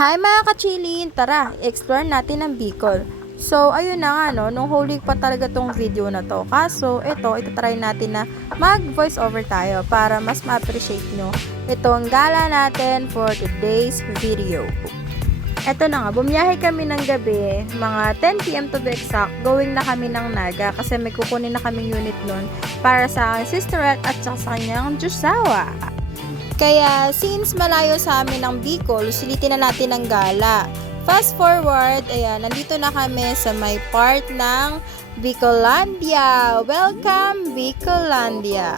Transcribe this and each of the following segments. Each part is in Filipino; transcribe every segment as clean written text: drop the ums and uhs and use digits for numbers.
Hi mga kachilin! Tara, explore natin ang Bicol. So, ayun na nga no, nung whole week pa talaga tong video na to. Kaso, ito try natin na mag voice over tayo para mas ma-appreciate nyo itong gala natin for today's video. Eto na nga, bumiyahe kami ng gabi, mga 10 PM to be exact, going na kami ng Naga kasi may kukunin na kaming unit nun para sa aking sisterette at sa kanyang Jusawa. Kaya, since malayo sa amin ng Bicol, sulitin na natin ang gala. Fast forward, ayan, nandito na kami sa may part ng Bicolandia. Welcome, Bicolandia!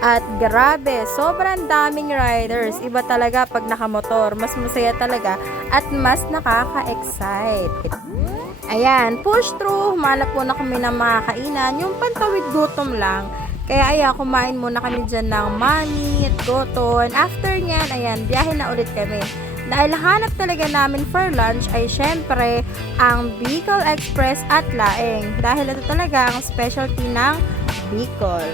At grabe, sobrang daming riders. Iba talaga pag nakamotor. Mas masaya talaga at mas nakaka-excite. Ayan, push through. Humanap muna kami ng mga kainan. Yung pantawid gutom lang. Kaya ayan, kumain muna kami dyan ng mani at goton. After nyan, ayan, biyahe na ulit kami. Dahil hanap talaga namin for lunch ay syempre ang Bicol Express at Laing. Dahil ito talaga ang specialty ng Bicol.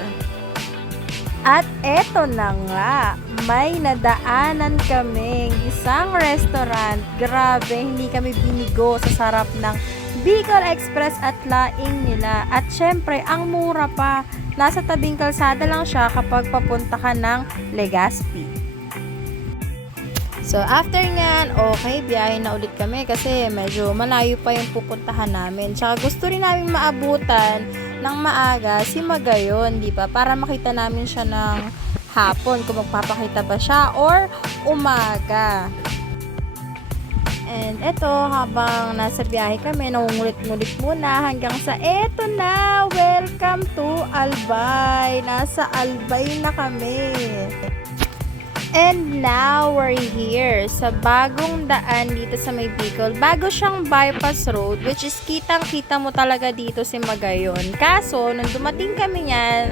At eto na nga, may nadaanan kaming isang restaurant. Grabe, hindi kami binigo sa sarap ng Bicol Express at Laing nila. At syempre, ang mura pa. Nasa tabing kalsada lang siya kapag papunta ka ng Legazpi. So, after nyan, okay, biyahe na ulit kami kasi medyo malayo pa yung pupuntahan namin. Tsaka gusto rin namin maabutan ng maaga si Magayon, di ba? Para makita namin siya ng hapon kung magpapakita ba siya or umaga. And eto, habang nasa biyahe kami, nangungulit-ngulit muna hanggang sa eto na, welcome to Albay. Nasa Albay na kami. And now, we're here sa bagong daan dito sa may Bicol. Bago siyang bypass road, which is kitang-kita mo talaga dito si Magayon. Kaso, nung dumating kami niyan,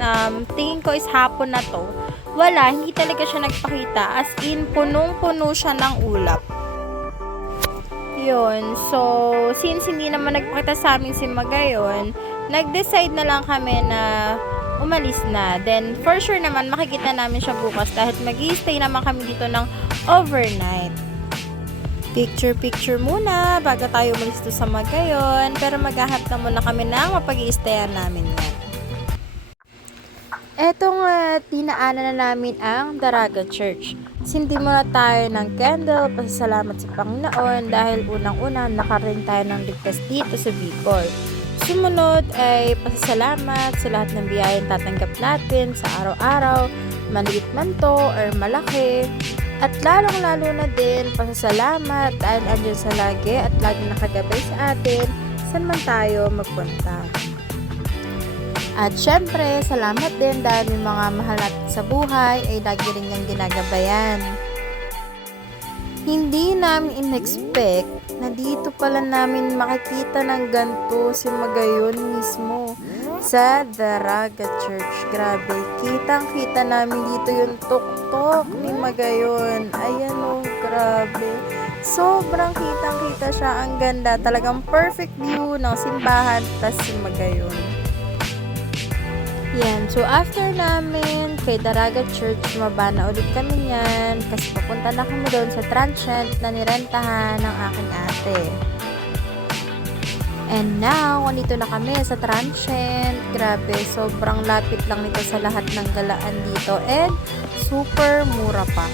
tingin ko is hapon na to, wala, hindi talaga siya nagpakita. As in, punong-puno siya ng ulap. Yun. So, since hindi naman nagpakita sa amin si Magayon, nag-decide na lang kami na umalis na. Then, for sure naman, makikita namin siya bukas dahil mag-i-stay naman kami dito ng overnight. Picture-picture muna bago tayo umalis to sa Magayon. Pero maghahanap na muna kami ng mapag-i-stayan namin yan. Etong dinaanan na namin ang Daraga Church. Sindi muna tayo ng candle, pasasalamat sa Panginoon dahil unang-una nakaring tayo ng ligtas dito sa Bicol. Sumunod ay pasasalamat sa lahat ng biyayang tatanggap natin sa araw-araw, maliit man to or malaki. At lalong-lalo na din pasasalamat dahil andyan sa lagi at lagi nakagabay sa atin saan man tayo magpunta. At syempre, salamat din dahil yung mga mahal natin sa buhay ay lagi rin niyang ginagabayan. Hindi namin in-expect na dito pala namin makikita ng ganito si Magayon mismo sa Daraga Church. Grabe, kitang-kita namin dito yung tuktok ni Magayon. Ayan o, grabe. Sobrang kitang-kita siya, ang ganda. Talagang perfect view ng simbahan tas si Magayon. Yan. So, after namin kay Daraga Church, maba na ulit kami niyan kasi papunta na kami doon sa transient na nirentahan ng aking ate. And now, nandito na kami sa transient. Grabe, sobrang lapit lang nito sa lahat ng galaan dito and super mura pa.